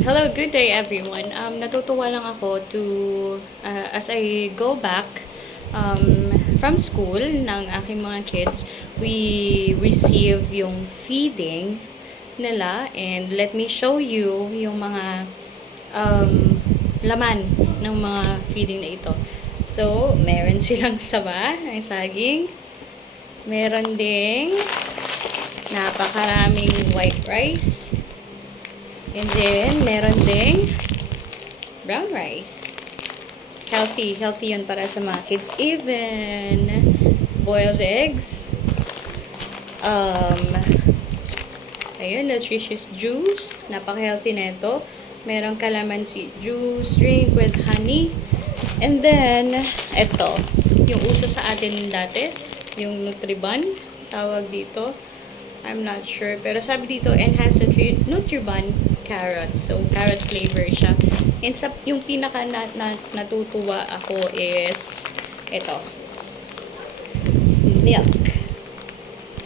Hello, good day everyone. Natutuwa lang ako to, as I go back from school ng aking mga kids, we receive yung feeding nila and let me show you yung mga laman ng mga feeding na ito. So, meron silang saba, ay saging. Meron ding napakaraming white rice. And then, meron ding brown rice. Healthy yun para sa mga kids. Even boiled eggs. Ayun, nutritious juice. Napaka-healthy na ito. Merong calamansi juice, drink with honey. And then, ito. Yung uso sa atin dati. Yung Nutriban. Tawag dito. I'm not sure. Pero sabi dito, enhanced Nutriban carrot. So, carrot flavor siya. And yung pinaka natutuwa ako is ito. Milk.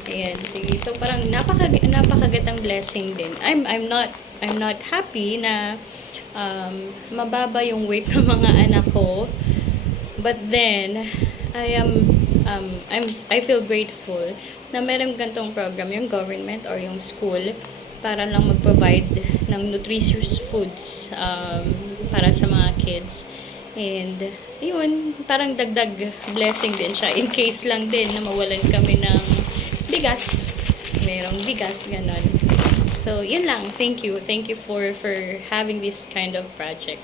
Ayan. Sige. So, parang napakagatang blessing din. I'm not happy na mababa yung weight ng mga anak ko. But then, I feel grateful na merong gantong program yung government or yung school para lang mag-provide ng nutritious foods para sa mga kids. And, yun, parang dagdag blessing din siya in case lang din na mawalan kami ng bigas. Merong bigas, ganon. So, yun lang. Thank you. Thank you for having this kind of project.